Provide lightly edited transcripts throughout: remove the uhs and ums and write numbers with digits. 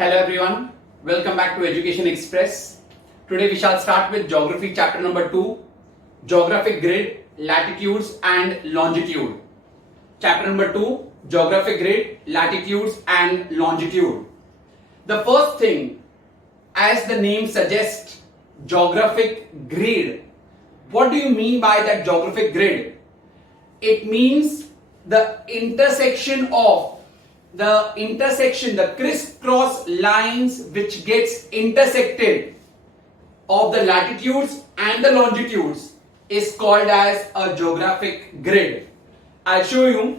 Hello everyone, welcome back to Education Express. Today we shall start with Geography chapter number 2, Geographic Grid, Latitudes and Longitude. Chapter number 2, Geographic Grid, Latitudes and Longitude. The first thing, as the name suggests, Geographic Grid. What do you mean by that geographic grid? It means the the crisscross lines which gets intersected of the latitudes and the longitudes is called as a geographic grid. I'll show you.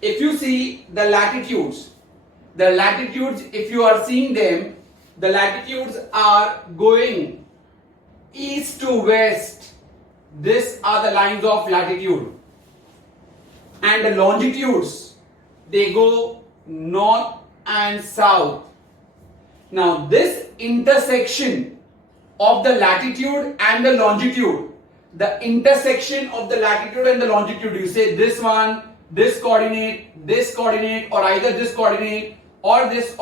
If you see the latitudes, if you are seeing them, the latitudes are going east to west. These are the lines of latitude. And the longitudes, they go north and south. Now this intersection of the latitude and the longitude, you say this one, this coordinate, or either this coordinate or this,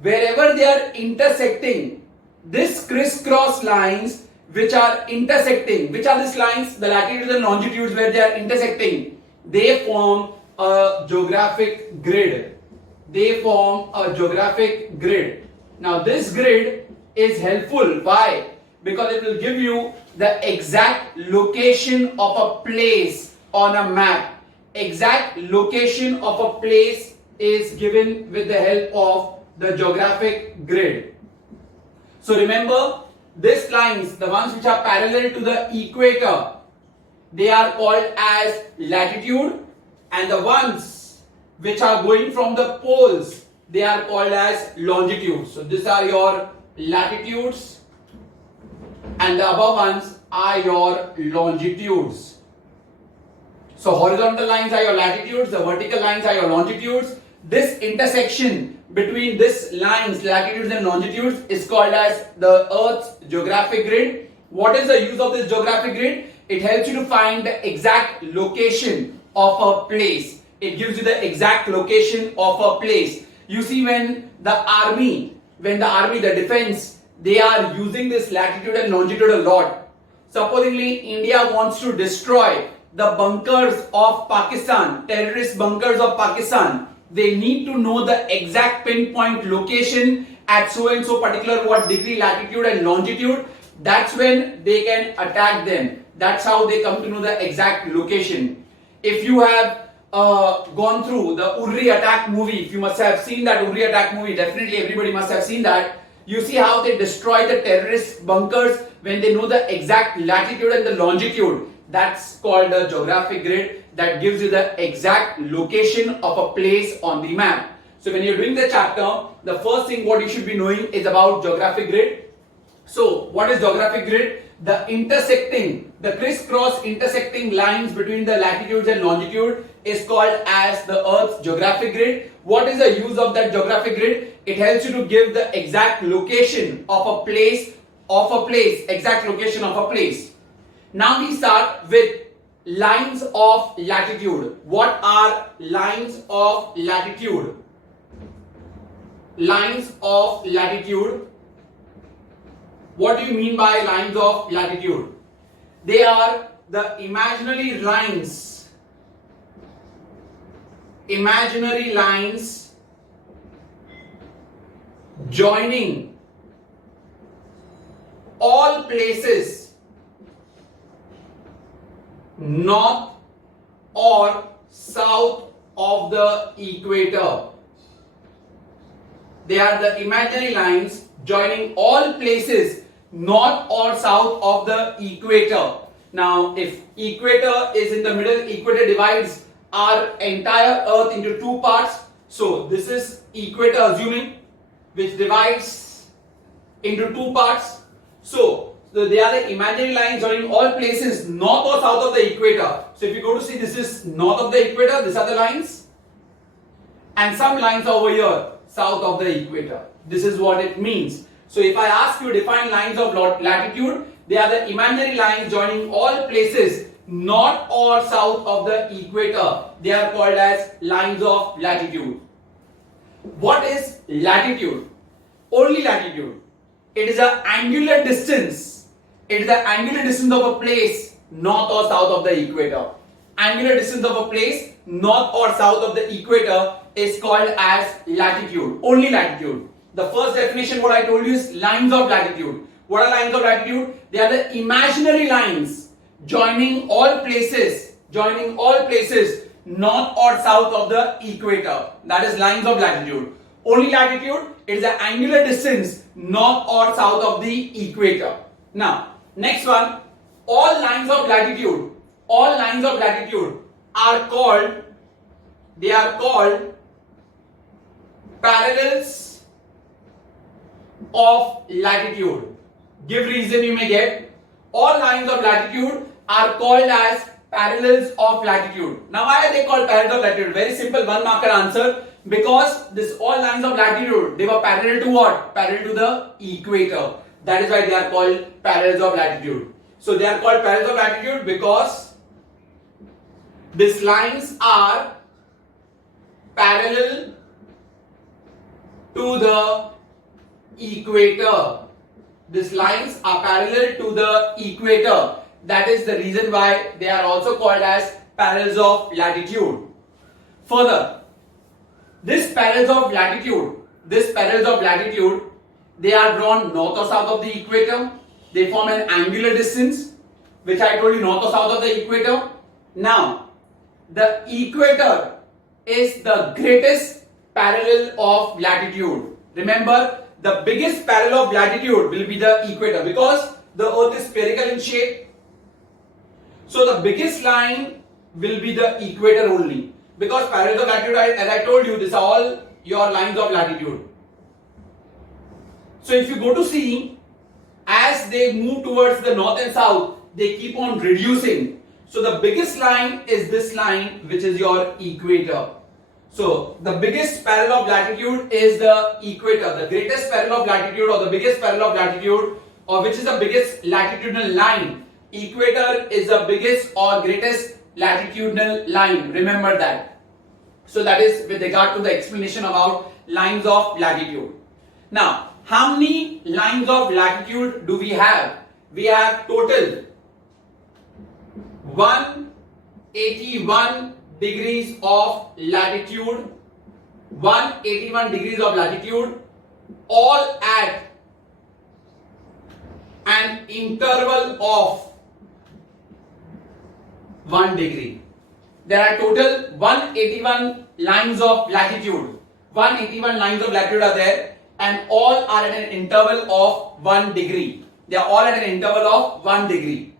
wherever they are intersecting, this crisscross lines which are intersecting, which are these lines, the latitudes and longitudes where they are intersecting, they form a geographic grid. Now this grid is helpful. Why? Because it will give you the exact location of a place on a map. Exact location of a place is given with the help of the geographic grid. So remember, these lines, the ones which are parallel to the equator, they are called as latitude, and the ones which are going from the poles, they are called as longitude. So these are your latitudes and the above ones are your longitudes. So horizontal lines are your latitudes, the vertical lines are your longitudes. This intersection between these lines, latitudes and longitudes, is called as the Earth's geographic grid. What is the use of this geographic grid? It helps you to find the exact location of a place. It gives you the exact location of a place. You see, when the army, the defense, they are using this latitude and longitude a lot. Supposedly India wants to destroy the bunkers of Pakistan, terrorist bunkers of Pakistan. They need to know the exact pinpoint location at so and so particular what degree latitude and longitude. That's when they can attack them. That's how they come to know the exact location. If you have gone through the Uri attack movie, if you must have seen that Uri attack movie, definitely everybody must have seen that. You see how they destroy the terrorist bunkers when they know the exact latitude and the longitude. That's called the geographic grid, that gives you the exact location of a place on the map. So when you're doing the chapter, the first thing what you should be knowing is about geographic grid. So what is geographic grid? The crisscross intersecting lines between the latitudes and longitude is called as the Earth's geographic grid. What is the use of that geographic grid? It helps you to give the exact location of a place, exact location of a place. Now we start with lines of latitude. What are lines of latitude? Lines of latitude. What do you mean by lines of latitude? They are the imaginary lines joining all places north or south of the equator. They are the imaginary lines joining all places north or south of the equator. Now, if equator is in the middle, equator divides our entire Earth into two parts. So this is equator, assuming, which divides into two parts. So they are the imaginary lines joining all places north or south of the equator. So if you go to see, this is north of the equator, these are the lines, and some lines over here south of the equator. This is what it means. So if I ask you to define lines of latitude, they are the imaginary lines joining all places north or south of the equator. They are called as lines of latitude. What is latitude? Only latitude. It is an angular distance. It is the angular distance of a place north or south of the equator. Angular distance of a place north or south of the equator is called as latitude. Only latitude. The first definition what I told you is lines of latitude. What are lines of latitude? They are the imaginary lines joining all places north or south of the equator. That is lines of latitude. Only latitude, it is the angular distance north or south of the equator. Now, next one, all lines of latitude are called parallels of latitude. Give reason you may get. All lines of latitude are called as parallels of latitude. Now why are they called parallels of latitude? Very simple, one marker answer. Because this all lines of latitude, they were parallel to what? Parallel to the equator. That is why they are called parallels of latitude. So they are called parallels of latitude because these lines are parallel to the equator. These lines are parallel to the equator. That is the reason why they are also called as parallels of latitude. Further, these parallels of latitude, they are drawn north or south of the equator. They form an angular distance, which I told you north or south of the equator. Now, the equator is the greatest parallel of latitude. Remember, the biggest parallel of latitude will be the equator because the earth is spherical in shape. So the biggest line will be the equator only. Because parallels of latitude, as I told you, these are all your lines of latitude. So if you go to see, as they move towards the north and south, they keep on reducing. So the biggest line is this line, which is your equator. So the biggest parallel of latitude is the equator. The greatest parallel of latitude or the biggest parallel of latitude, or which is the biggest latitudinal line. Equator is the biggest or greatest latitudinal line. Remember that. So that is with regard to the explanation about lines of latitude. Now, how many lines of latitude do we have? We have total 181 degrees of latitude. 181 degrees of latitude, all at an interval of 1 degree. There are total 181 lines of latitude. 181 lines of latitude are there and all are at an interval of 1 degree. They are all at an interval of 1 degree.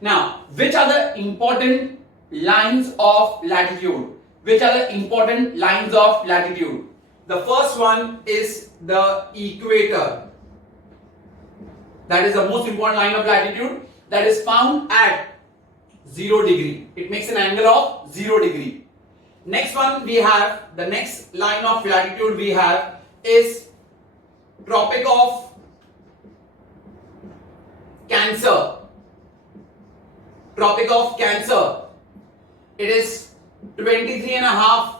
Now, which are the important lines of latitude? Which are the important lines of latitude? The first one is the equator. That is the most important line of latitude, that is found at 0 degree. It makes an angle of 0 degree. Next one we have, the next line of latitude we have is Tropic of Cancer. Tropic of Cancer. It is 23.5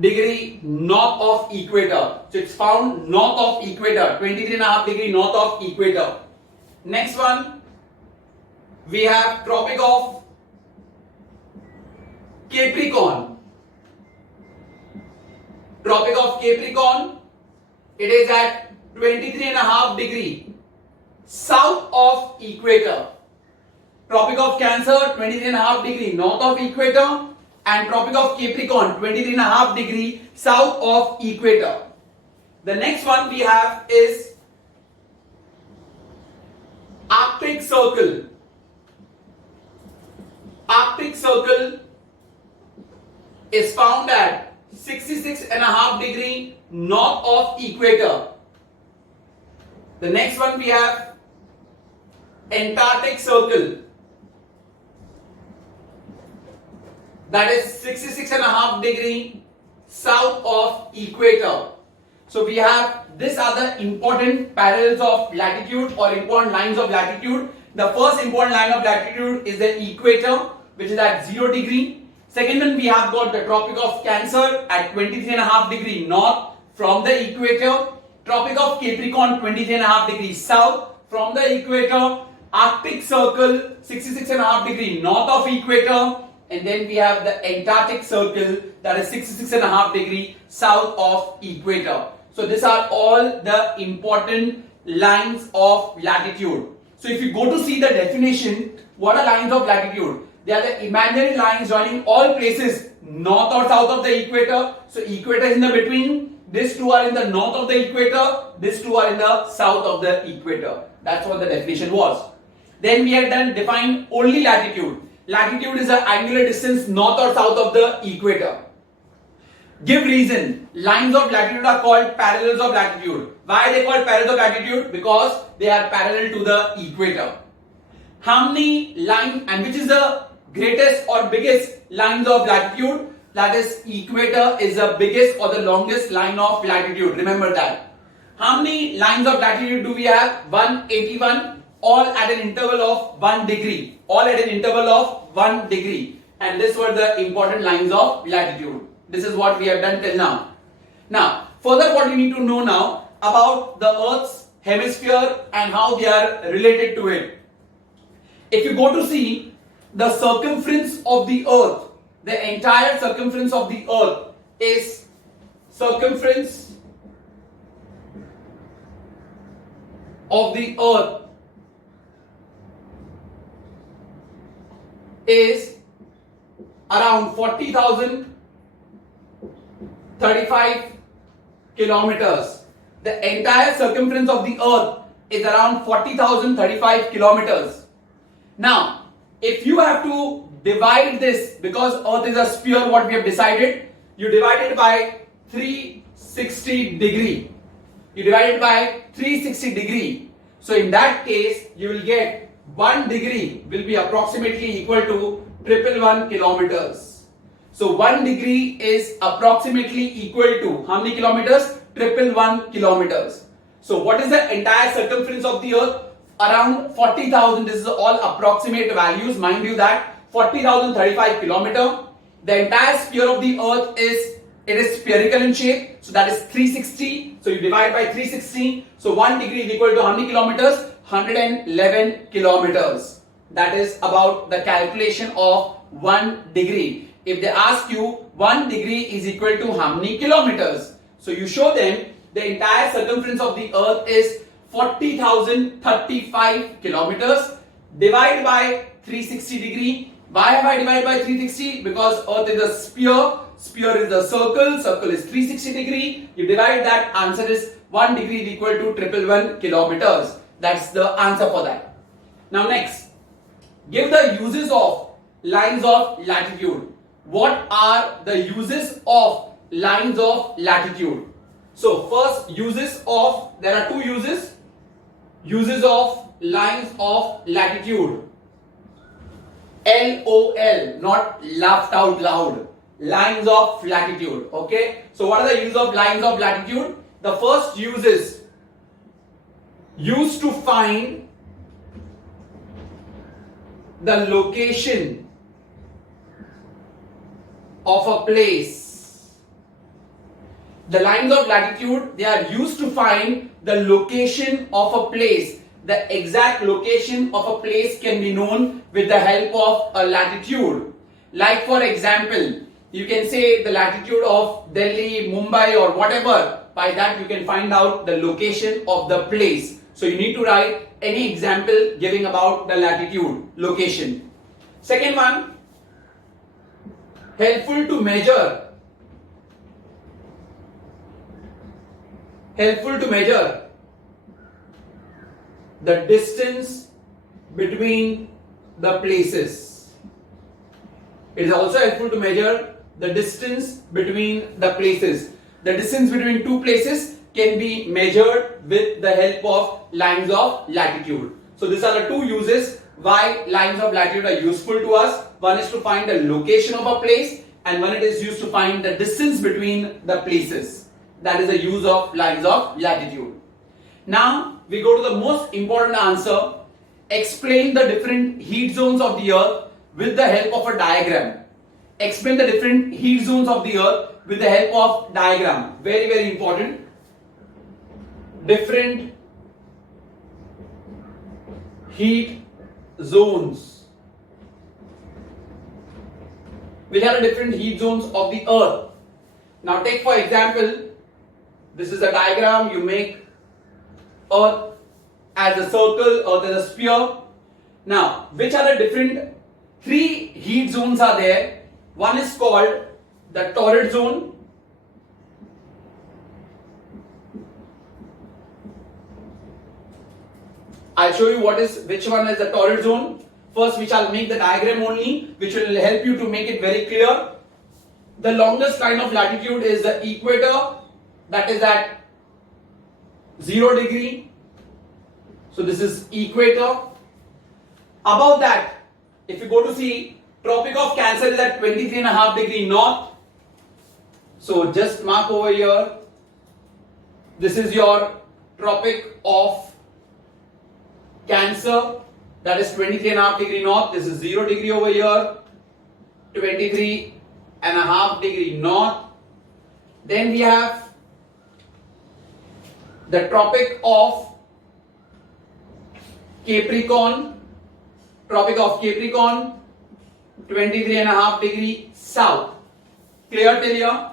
degree north of equator. So it's found north of equator, 23.5 degree north of equator. Next one we have Tropic of Capricorn. Tropic of Capricorn, it is at 23.5 degree south of equator. Tropic of Cancer, 23.5 degree north of equator, and Tropic of Capricorn, 23.5 degree south of equator. The next one we have is Arctic Circle. Arctic Circle is found at 66.5 degree north of equator. The next one we have Antarctic Circle. That is 66.5 degree south of equator. So we have, these are the important parallels of latitude or important lines of latitude. The first important line of latitude is the equator, which is at 0 degree. Second one, we have got the Tropic of Cancer at 23.5 degree north from the equator. Tropic of Capricorn 23.5 degrees south from the equator. Arctic Circle 66.5 degree north of equator. And then we have the Antarctic Circle that is 66.5 degree south of equator. So these are all the important lines of latitude. So if you go to see the definition, what are lines of latitude? They are the imaginary lines joining all places north or south of the equator. So equator is in the between. These two are in the north of the equator. These two are in the south of the equator. That's what the definition was. Then we have defined only latitude. Latitude is the angular distance north or south of the equator. Give reason. Lines of latitude are called parallels of latitude. Why are they called parallels of latitude? Because they are parallel to the equator. How many lines, and which is the greatest or biggest lines of latitude? That is, equator is the biggest or the longest line of latitude. Remember that. How many lines of latitude do we have? 181, all at an interval of 1 degree. All at an interval of 1 degree. And these were the important lines of latitude. This is what we have done till now. Now, further what you need to know now about the Earth's hemisphere and how they are related to it. If you go to see the circumference of the Earth, the entire circumference of the Earth is circumference of the Earth is around 40,035 kilometers. The entire circumference of the Earth is around 40,035 kilometers. Now, if you have to divide this, because Earth is a sphere, what we have decided, you divide it by 360 degree. You divide it by 360 degree. So in that case, you will get 1 degree will be approximately equal to 111 kilometers. So 1 degree is approximately equal to how many kilometers? 111 kilometers. So what is the entire circumference of the Earth? Around 40,000. This is all approximate values. Mind you that 40,035 kilometer. The entire sphere of the Earth is spherical in shape. So that is 360. So you divide by 360. So 1 degree is equal to how many kilometers? 111 kilometers. That is about the calculation of 1 degree. If they ask you 1 degree is equal to how many kilometers? So you show them the entire circumference of the Earth is 40,035 kilometers. Divide by 360 degree. Why have I divided by 360? Because Earth is a sphere. Sphere is a circle. Circle is 360 degree. You divide that, answer is 1 degree is equal to 111 kilometers. That's the answer for that. Now next, give the uses of lines of latitude. What are the uses of lines of latitude? So first, uses of, there are two uses. Uses of lines of latitude. LOL, not laughed out loud. Lines of latitude. Okay. So what are the use of lines of latitude? The first use is used to find the location of a place. The lines of latitude, they are used to find the location of a place. The exact location of a place can be known with the help of a latitude. Like for example, you can say the latitude of Delhi, Mumbai or whatever. By that you can find out the location of the place. So you need to write any example giving about the latitude, location. Second one, helpful to measure. Helpful to measure the distance between the places. It is also helpful to measure the distance between the places. The distance between two places can be measured with the help of lines of latitude. So these are the two uses why lines of latitude are useful to us. One is to find the location of a place and one it is used to find the distance between the places. That is the use of lines of latitude. Now we go to the most important answer. Explain the different heat zones of the Earth with the help of a diagram. explain the different heat zones of the earth with the help of diagram. Very, very important. Different heat zones. Which are the different heat zones of the earth? Now take for example, this is a diagram. You make earth as a circle, earth as a sphere. Now, which are the different three heat zones are there? One is called the torrid zone. I'll show you which one is the torrid zone. First, which I'll make the diagram only, which will help you to make it very clear. The longest line of latitude is the equator, that is at 0 degree. So this is equator. Above that, if you go to see, Tropic of Cancer is at 23.5 degree north. So just mark over here. This is your Tropic of Cancer, that is 23.5 degree north. This is 0 degree over here, 23.5 degree north. Then we have the Tropic of Capricorn, Tropic of Capricorn, 23.5 degree south. Clear till here?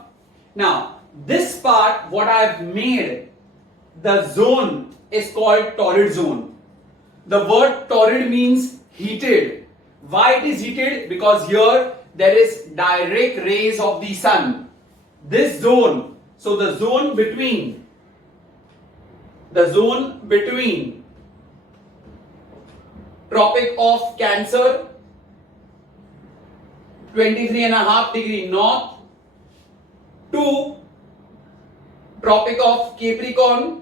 Now, this part, what I have made, the zone is called torrid zone. The word torrid means heated. Why it is heated? Because here there is direct rays of the sun. This zone, so the zone between Tropic of Cancer, 23.5 degree north, to Tropic of Capricorn,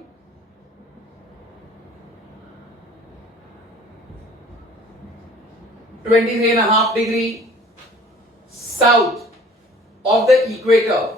23.5 degree south of the equator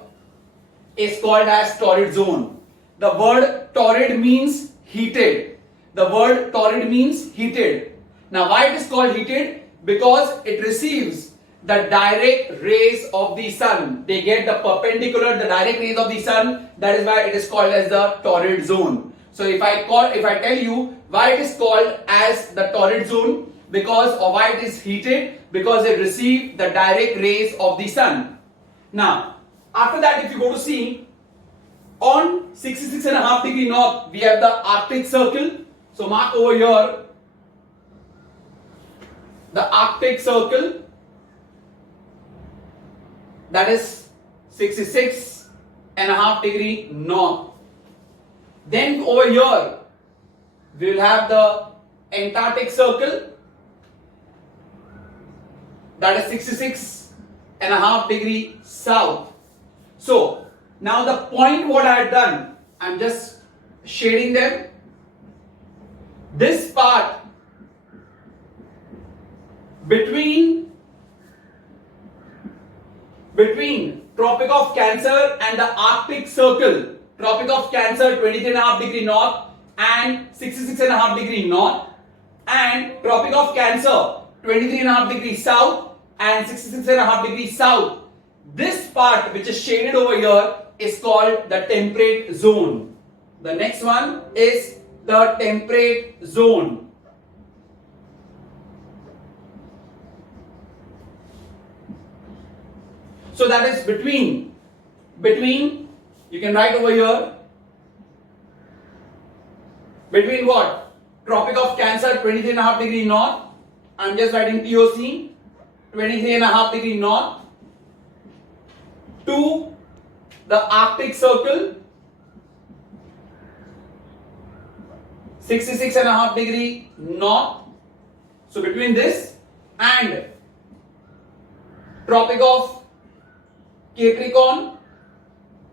is called as torrid zone. The word torrid means heated. The word torrid means heated. Now why it is called heated? Because it receives the direct rays of the sun. They get the perpendicular, the direct rays of the sun. That is why it is called as the torrid zone. So if I tell you why it is called as the torrid zone, because or why it is heated, because it receives the direct rays of the sun. Now, after that, if you go to see, on 66.5 degree north, we have the Arctic Circle. So mark over here the Arctic Circle, that is 66.5 degree north. Then over here, we will have the Antarctic Circle, that is 66.5 degree south. So now the point what I had done, I am just shading them. This part between Tropic of Cancer and the Arctic Circle, Tropic of Cancer 23.5 degree north and 66.5 degree north, and Tropic of Cancer 23.5 degree south and 66.5 degree south. This part which is shaded over here is called the temperate zone. The next one is the temperate zone. So that is between, you can write over here, between what? Tropic of Cancer 23.5 degree north. I am just writing TOC, 23.5 degree north, to the Arctic Circle, 66.5 degree north. So between this and Tropic of Capricorn,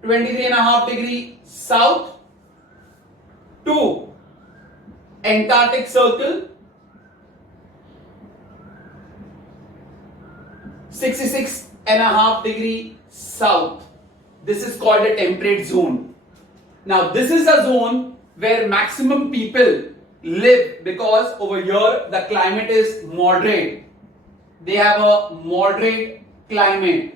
23.5 degree south, to Antarctic Circle, 66.5 degree south. This is called a temperate zone. Now this is a zone where maximum people live, because over here the climate is moderate. They have a moderate climate,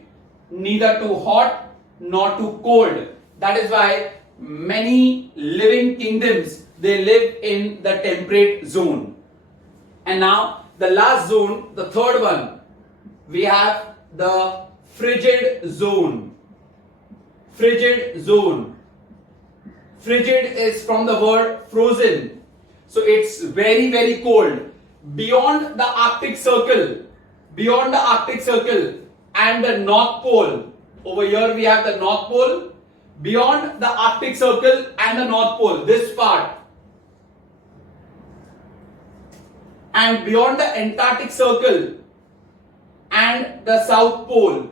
neither too hot nor too cold. That is why many living kingdoms, they live in the temperate zone. And now the last zone, the third one, we have the frigid zone. Frigid zone. Frigid is from the word frozen. So it's very, very cold. Beyond the Arctic Circle, and the North Pole. Over here we have the North Pole. Beyond the Arctic Circle and the North Pole, this part. And beyond the Antarctic Circle and the South Pole.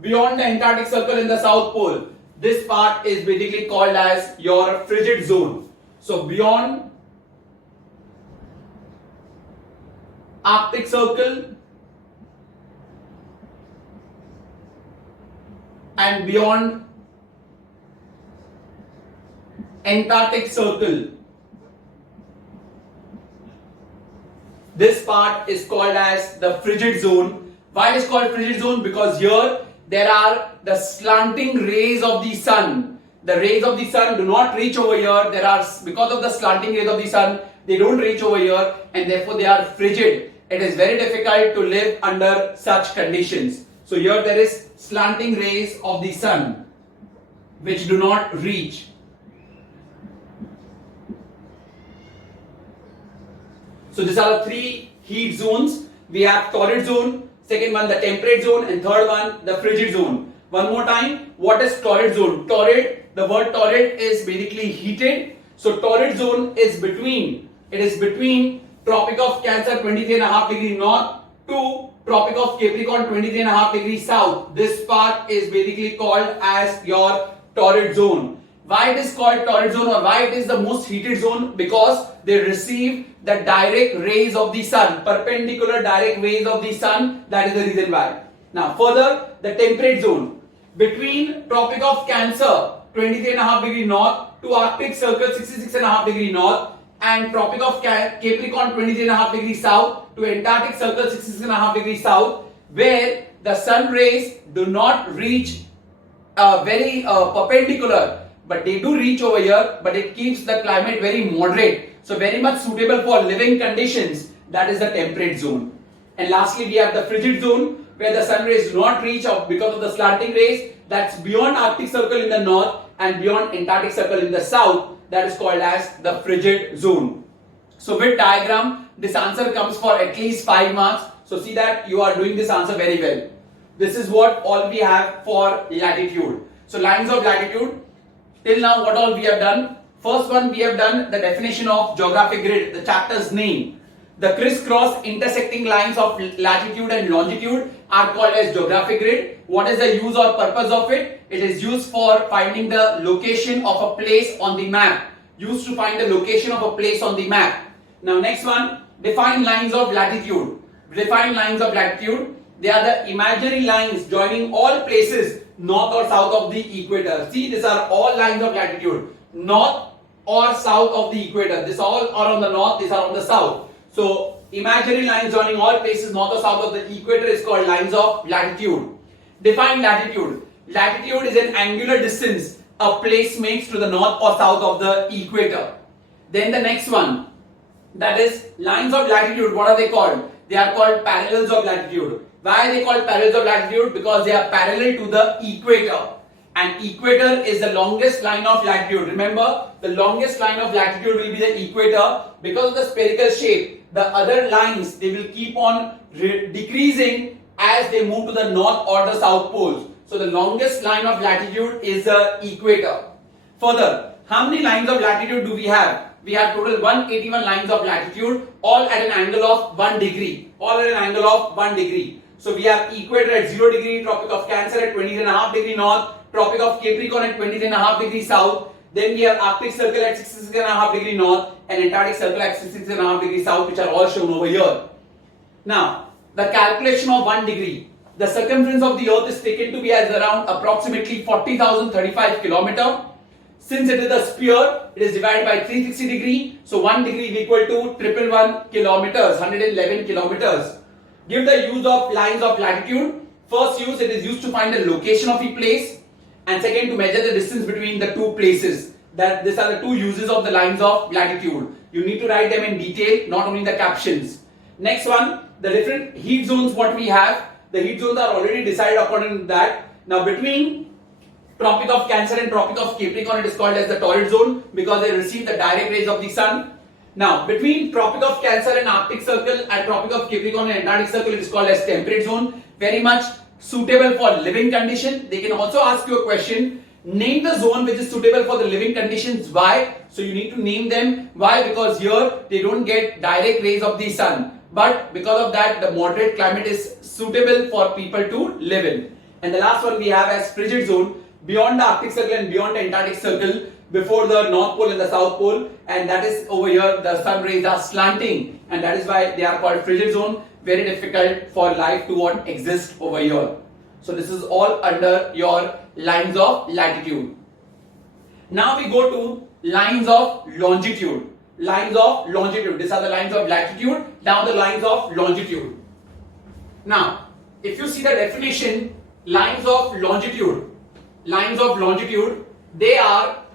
Beyond the Antarctic Circle and the South Pole, this part is basically called as your frigid zone. So beyond Arctic Circle and beyond Antarctic Circle, this part is called as the frigid zone. Why it is called frigid zone? Because here there are the slanting rays of the sun. The rays of the sun do not reach over here. Because of the slanting rays of the sun, they don't reach over here, and therefore they are frigid. It is very difficult to live under such conditions. So here there is slanting rays of the sun which do not reach. So these are the three heat zones. We have torrid zone, second one the temperate zone, and third one the frigid zone. One more time, what is torrid zone? Torrid, the word torrid is basically heated. So torrid zone is between Tropic of Cancer 23.5 degree north to Tropic of Capricorn 23.5 degree south. This part is basically called as your torrid zone. Why it is called torrid zone, or why it is the most heated zone? Because they receive the direct rays of the sun, perpendicular direct rays of the sun. That is the reason why. Now further, the temperate zone between Tropic of Cancer 23.5 degree north to Arctic Circle 66.5 degree north and Tropic of Capricorn 23.5 degree south to Antarctic Circle 66.5 degree south, where the sun rays do not reach very perpendicular, but they do reach over here, but it keeps the climate very moderate, so very much suitable for living conditions. That is the temperate zone. And lastly, we have the frigid zone, where the sun rays do not reach because of the slanting rays. That's beyond Arctic Circle in the north and beyond Antarctic Circle in the south. That is called as the frigid zone. So with diagram, this answer comes for at least 5 marks. So see that you are doing this answer very well. This is what all we have for latitude. So lines of latitude. Till now, what all we have done? First one, we have done the definition of geographic grid, the chapter's name. The crisscross intersecting lines of latitude and longitude are called as geographic grid. What is the use or purpose of it? It is used for finding the location of a place on the map. Used to find the location of a place on the map. Now next one, define lines of latitude. Define lines of latitude. They are the imaginary lines joining all places north or south of the equator. See, these are all lines of latitude. North or south of the equator. These all are on the north, these are on the south. So imaginary lines joining all places north or south of the equator is called lines of latitude. Define latitude. Latitude is an angular distance a place makes to the north or south of the equator. Then the next one, that is lines of latitude. What are they called? They are called parallels of latitude. Why are they called parallels of latitude? Because they are parallel to the equator. And equator is the longest line of latitude. Remember, the longest line of latitude will be the equator. Because of the spherical shape, the other lines, they will keep on decreasing as they move to the north or the south poles. So the longest line of latitude is the equator. Further, how many lines of latitude do we have? We have total 181 lines of latitude, all at an angle of 1 degree. All at an angle of 1 degree. So we have equator at 0 degree, Tropic of Cancer at 23.5 degree north, Tropic of Capricorn at 23.5 degree south. Then we have Arctic Circle at 66.5 degree north and Antarctic Circle at 66.5 degree south, which are all shown over here. Now, the calculation of 1 degree. The circumference of the earth is taken to be as around approximately 40,035 km. Since it is a sphere, it is divided by 360 degree. So 1 degree is equal to 111 kilometers, 111 kilometers. Give the use of lines of latitude. First use, it is used to find the location of a place, and second, to measure the distance between the two places. That these are the two uses of the lines of latitude. You need to write them in detail, not only the captions. Next one, the different heat zones what we have. The heat zones are already decided according to that. Now between Tropic of Cancer and Tropic of Capricorn, it is called as the torrid zone because they receive the direct rays of the sun. Now between Tropic of Cancer and Arctic Circle and Tropic of Capricorn and Antarctic Circle, it is called as temperate zone. Very much suitable for living condition. They can also ask you a question. Name the zone which is suitable for the living conditions. Why? So you need to name them. Why? Because here they don't get direct rays of the sun. But because of that, the moderate climate is suitable for people to live in. And the last one we have as frigid zone, beyond the Arctic Circle and beyond the Antarctic Circle, before the North Pole and the South Pole, and that is over here the sun rays are slanting, and that is why they are called frigid zone. Very difficult for life to exist over here. So this is all under your lines of latitude. Now we go to lines of longitude. Lines of longitude. These are the lines of latitude. Now the lines of longitude. Now, if you see the definition, lines of longitude. Lines of longitude. They are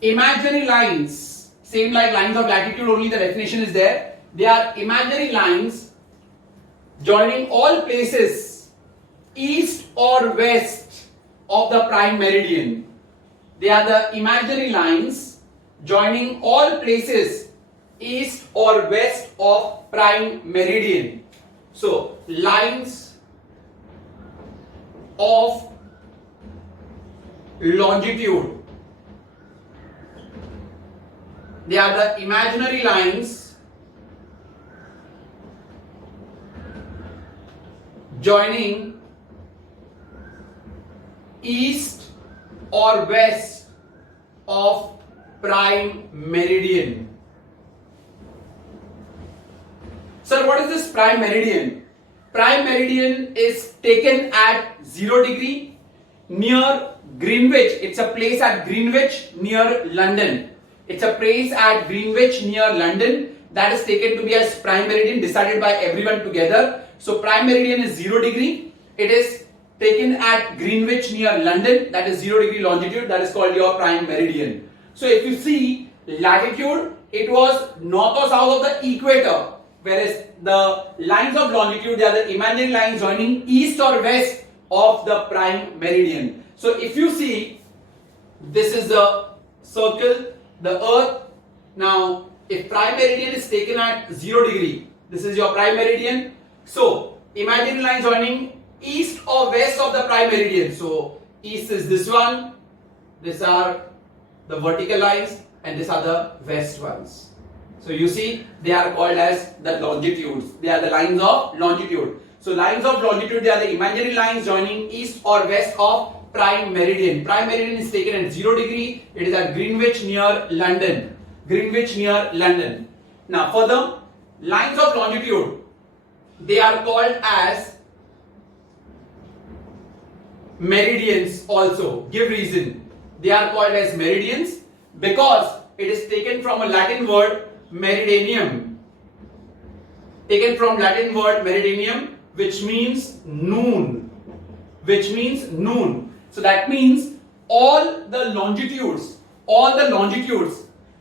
imaginary lines. Same like lines of latitude, only the definition is there. They are imaginary lines joining all places east or west of the prime meridian. They are the imaginary lines joining all places east or west of prime meridian. So, lines of longitude. They are the imaginary lines joining east or west of prime meridian. Sir, what is this prime meridian? Prime meridian is taken at 0 degree near Greenwich. It's a place at Greenwich near London. It's a place at Greenwich near London that is taken to be as prime meridian, decided by everyone together. So prime meridian is 0 degree. It is taken at Greenwich near London, that is 0 degree longitude, that is called your prime meridian. So if you see latitude, it was north or south of the equator, whereas the lines of longitude, they are the imaginary lines joining east or west of the prime meridian. So if you see, this is the circle, the earth. Now if prime meridian is taken at 0 degree, this is your prime meridian. So imaginary line joining east or west of the prime meridian. So east is this one, these are the vertical lines, and these are the west ones. So you see, they are called as the longitudes. They are the lines of longitude. So lines of longitude, they are the imaginary lines joining east or west of prime meridian. Prime meridian is taken at 0 degree. It is at Greenwich near London. Greenwich near London. Now further, lines of longitude, they are called as meridians also. Give reason. They are called as meridians because it is taken from a Latin word meridanium. Taken from Latin word meridanium, which means noon. Which means noon. So that means all the longitudes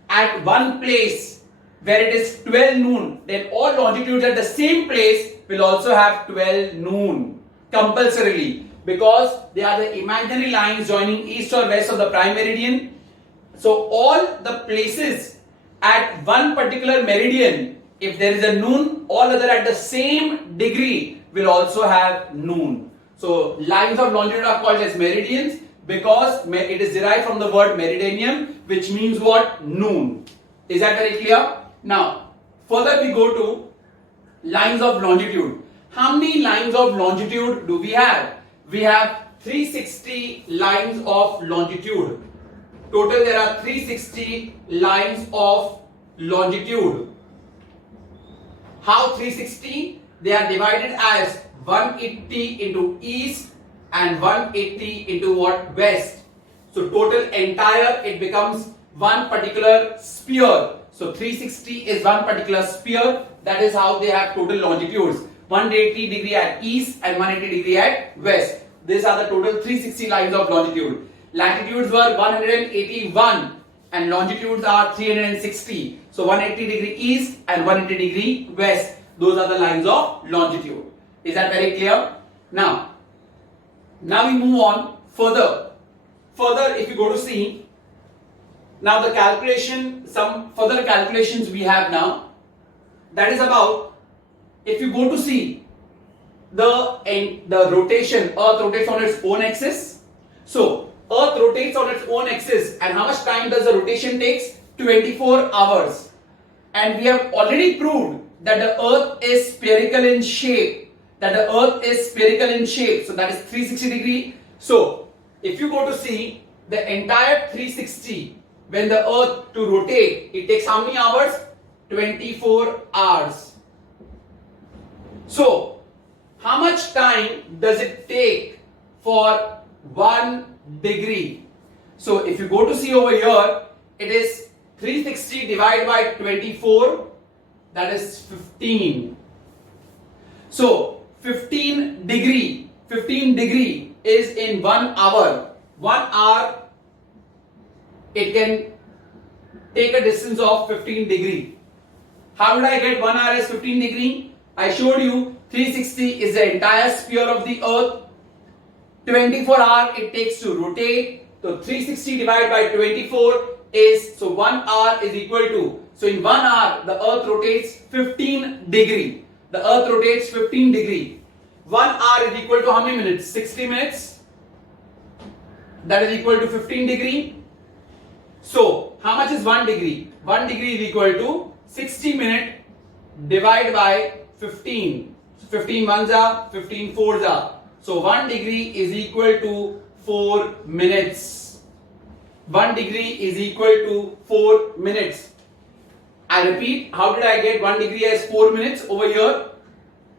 at one place where it is 12 noon, then all longitudes at the same place will also have 12 noon compulsorily, because they are the imaginary lines joining east or west of the prime meridian. So all the places at one particular meridian, if there is a noon, all other at the same degree will also have noon. So lines of longitude are called as meridians because it is derived from the word meridanium, which means what? Noon. Is that very clear? Now, further we go to lines of longitude. How many lines of longitude do we have? We have 360 lines of longitude. Total there are 360 lines of longitude. How 360? They are divided as 180 into east and 180 into what? West. So total entire it becomes one particular sphere. So 360 is one particular sphere. That is how they have total longitudes. 180 degree at east and 180 degree at west. These are the total 360 lines of longitude. Latitudes were 181 and longitudes are 360. So 180 degree east and 180 degree west. Those are the lines of longitude. Is that very clear? Now we move on further. Further, if you go to see, now the calculation, some further calculations we have now. That is about, if you go to see the rotation, Earth rotates on its own axis. So Earth rotates on its own axis, and how much time does the rotation takes? 24 hours. And we have already proved that the Earth is spherical in shape. So that is 360 degree. So if you go to see the entire 360, when the Earth to rotate, it takes how many hours? 24 hours. So how much time does it take for 1 degree? So if you go to see over here, it is 360 divided by 24, that is 15. So 15 degree is in 1 hour. 1 hour, it can take a distance of 15 degree. How did I get 1 hour as 15 degree? I showed you 360 is the entire sphere of the Earth. 24 hours it takes to rotate. So 360 divided by 24 is, so 1 hour is equal to, so in 1 hour the Earth rotates 15 degree. The Earth rotates 15 degree. 1 hour is equal to how many minutes? 60 minutes. That is equal to 15 degree. So how much is 1 degree? 1 degree is equal to 60 minutes divided by 15. So 15 ones are, 15 fours are. So 1 degree is equal to 4 minutes. 1 degree is equal to 4 minutes. I repeat, how did I get 1 degree as 4 minutes over here?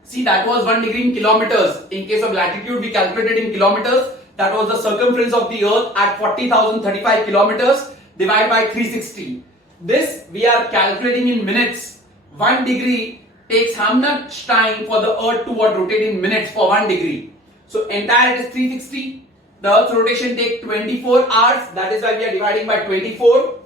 See, that was 1 degree in kilometers. In case of latitude, we calculated in kilometers. That was the circumference of the Earth at 40,035 kilometers divided by 360. This we are calculating in minutes. 1 degree takes how much time for the Earth to rotate in minutes for 1 degree? So entire it is 360. The Earth's rotation takes 24 hours. That is why we are dividing by 24.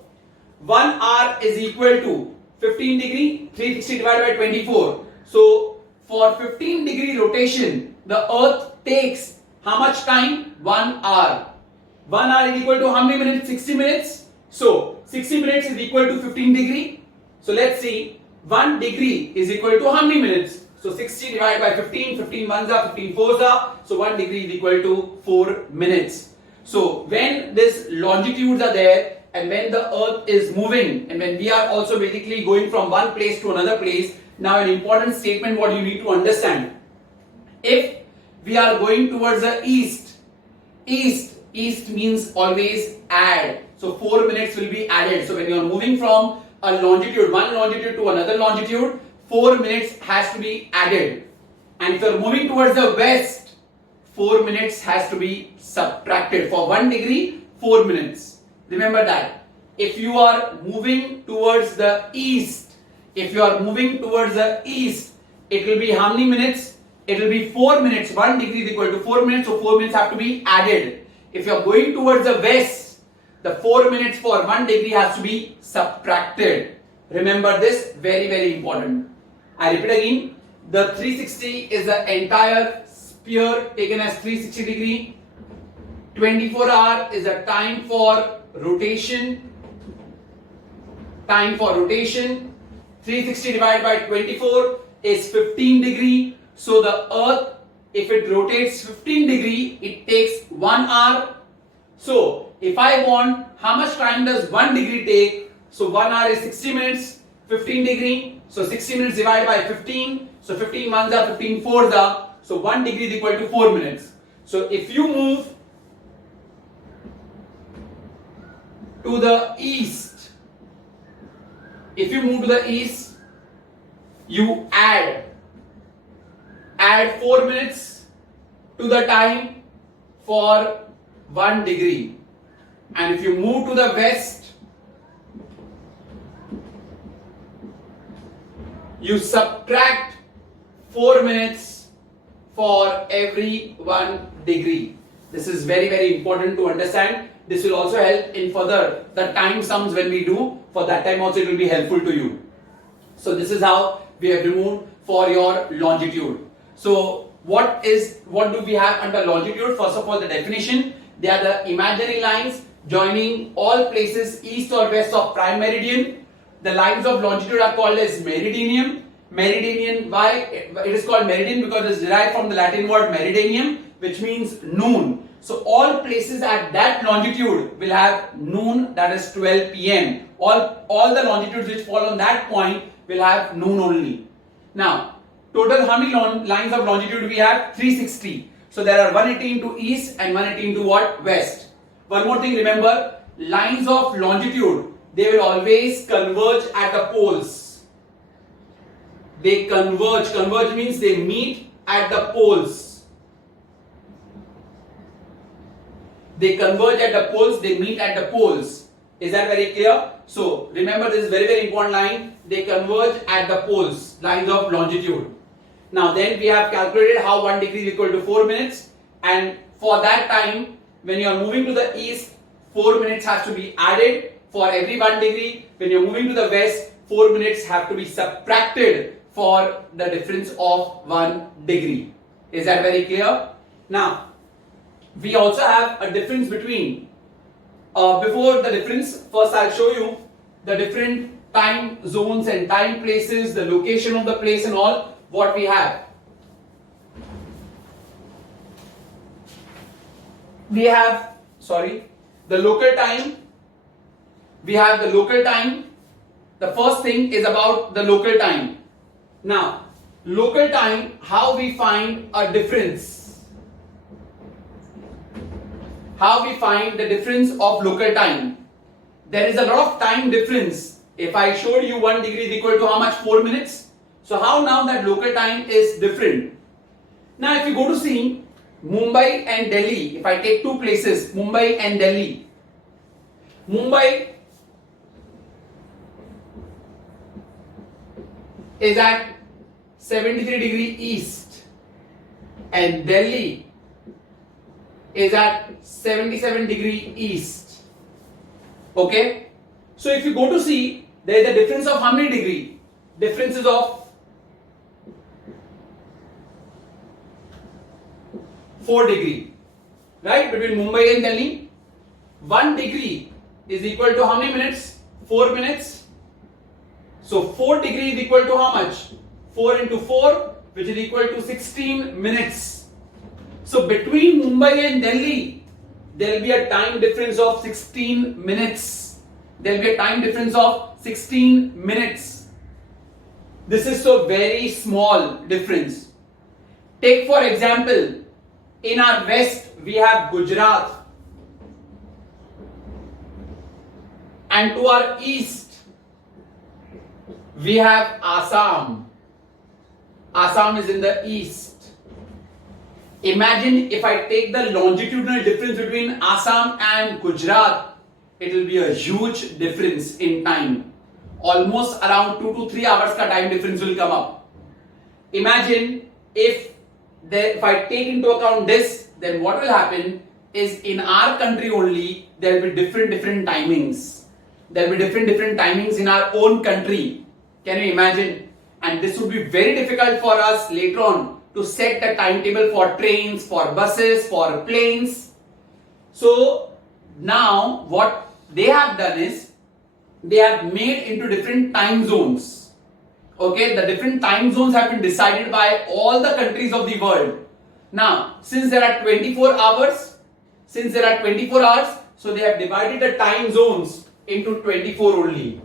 1 hour is equal to 15 degree. 360 divided by 24. So for 15 degree rotation, the Earth takes how much time? 1 hour. 1 hour is equal to how many minutes? 60 minutes. So 60 minutes is equal to 15 degree. So let's see, 1 degree is equal to how many minutes? So 60 divided by 15, 15 ones are, 15 fours are. So 1 degree is equal to 4 minutes. So when these longitudes are there and when the Earth is moving and when we are also basically going from one place to another place, now an important statement what you need to understand. If we are going towards the east means always add. So 4 minutes will be added. So when you are moving from a longitude, one longitude to another longitude, 4 minutes has to be added. And if you are moving towards the west, 4 minutes has to be subtracted. For 1 degree, 4 minutes. Remember that. If you are moving towards the east, it will be how many minutes? It will be 4 minutes. 1 degree is equal to 4 minutes, so 4 minutes have to be added. If you are going towards the west, the 4 minutes for 1 degree has to be subtracted. Remember this, very, very important. I repeat again, the 360 is the entire sphere taken as 360 degree. 24 hour is the time for rotation. 360 divided by 24 is 15 degree. So the Earth, if it rotates 15 degree, it takes 1 hour. So if I want how much time does 1 degree take? So 1 hour is 60 minutes, 15 degree. So 60 minutes divided by 15. So 15 ones are, 15 fours are. So 1 degree is equal to 4 minutes. So if you move to the east, you add 4 minutes to the time for 1 degree. And if you move to the west, you subtract 4 minutes for every 1 degree. This is very, very important to understand. This will also help in further the time sums when we do. For that time also it will be helpful to you. So this is how we have removed for your longitude. So what do we have under longitude? First of all, the definition. They are the imaginary lines joining all places east or west of prime meridian. The lines of longitude are called as meridinium. Meridinium, why it is called meridian? Because it is derived from the Latin word meridinium, which means noon. So all places at that longitude will have noon, that is 12 p.m. All the longitudes which fall on that point will have noon only. Now, total how many lines of longitude we have? 360. So there are 180 into east and 180 into what? West. One more thing, remember, lines of longitude, they will always converge at the poles. They converge. Converge means they meet at the poles. They converge at the poles, they meet at the poles. Is that very clear? So remember, this is very, very important line. They converge at the poles, lines of longitude. Now then we have calculated how 1 degree is equal to 4 minutes, and for that time when you are moving to the east, 4 minutes has to be added for every 1 degree. When you are moving to the west, 4 minutes have to be subtracted for the difference of 1 degree. Is that very clear? Now we also have a difference between, before the difference, first I'll show you the different time zones and time places, the location of the place and all what we have. We have, the local time. We have the local time. The first thing is about the local time. Now, local time, how we find a difference. How we find the difference of local time. There is a lot of time difference. If I showed you 1 degree is equal to how much? 4 minutes. So how now that local time is different? Now if you go to see Mumbai and Delhi, if I take two places, Mumbai and Delhi. Mumbai is at 73 degree east and Delhi is at 77 degree east. Okay? So if you go to see, there is a difference of how many degree? Differences of 4 degree, right, between Mumbai and Delhi. 1 degree is equal to how many minutes? 4 minutes. So 4 degree is equal to how much? 4 into 4, which is equal to 16 minutes. So between Mumbai and Delhi, there will be a time difference of 16 minutes. There will be a time difference of 16 minutes. This is so very small difference. Take for example, in our west we have Gujarat, and to our east we have Assam. Assam is in the east. Imagine if I take the longitudinal difference between Assam and Gujarat, it will be a huge difference in time. Almost around 2 to 3 hours ka time difference will come up. Imagine if I take into account this, then what will happen is in our country only there will be different timings. There will be different timings in our own country. Can you imagine? And this would be very difficult for us later on to set a timetable for trains, for buses, for planes. So now what they have done is they have made into different time zones. Okay, the different time zones have been decided by all the countries of the world. Now, since there are 24 hours, so they have divided the time zones into 24 only.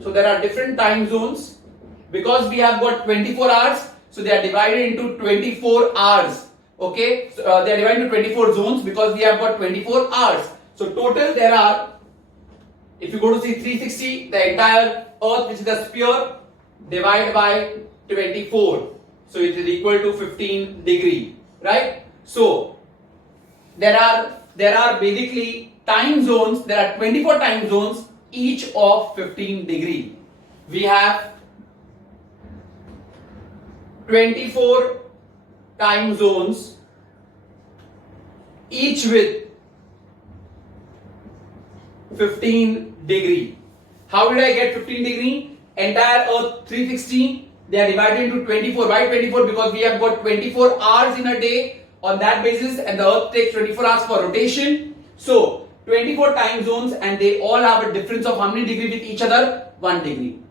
So there are different time zones. Because we have got 24 hours, so they are divided into 24 hours. Okay, so they are divided into 24 zones because we have got 24 hours. So total there are, if you go to see 360, the entire earth which is the sphere, divide by 24, so it is equal to 15 degree, right? So there are basically time zones. There are 24 time zones, each of 15 degree. We have 24 time zones, each with 15 degree. How did I get 15 degree? Entire Earth 360, they are divided into 24. Why 24? Because we have got 24 hours in a day on that basis, and the Earth takes 24 hours for rotation. So 24 time zones, and they all have a difference of how many degree with each other? 1 degree.